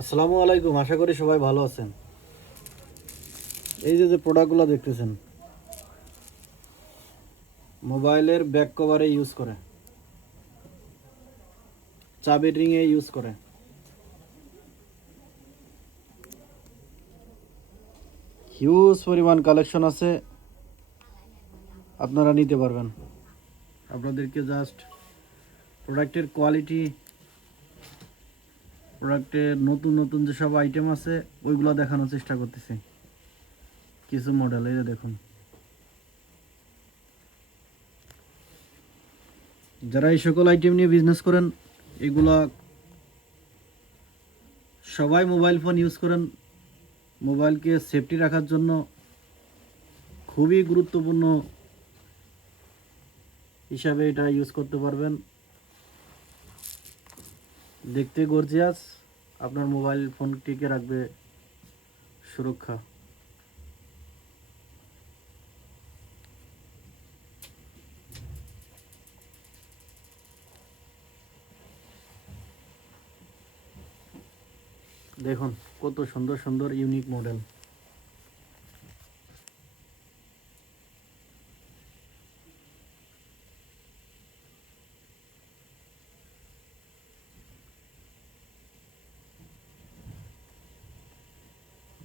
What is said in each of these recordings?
আসসালামু আলাইকুম, আশা করি সবাই ভালো আছেন। এই যে প্রোডাক্টগুলো দেখতেছেন, মোবাইলের ব্যাক কভারে ইউজ করে, চাবি রিংয়ে ইউজ করে। হিউজ পরিমাণ কালেকশন আছে, আপনারা নিতে পারবেন। আপনাদেরকে জাস্ট প্রোডাক্টের কোয়ালিটি, প্রোডাক্টের নতুন নতুন যেসব আইটেম আছে ওইগুলো দেখানোর চেষ্টা করতেছি। কিছু মডেল এই যে দেখুন, যারা এই সকল আইটেম নিয়ে বিজনেস করেন, এগুলা সবাই মোবাইল ফোন ইউজ করেন। মোবাইলকে সেফটি রাখার জন্য খুবই গুরুত্বপূর্ণ হিসাবে এটা ইউজ করতে পারবেন। দেখতে গর্জিয়াস, আপনার মোবাইল ফোনটিকে রাখবে সুরক্ষা। দেখুন কত সুন্দর সুন্দর ইউনিক মডেল।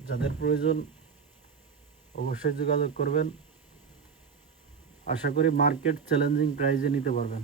যাদের প্রয়োজন অবশ্যই যোগাযোগ করবেন। আশা করি মার্কেট চ্যালেঞ্জিং প্রাইসে নিতে পারবেন।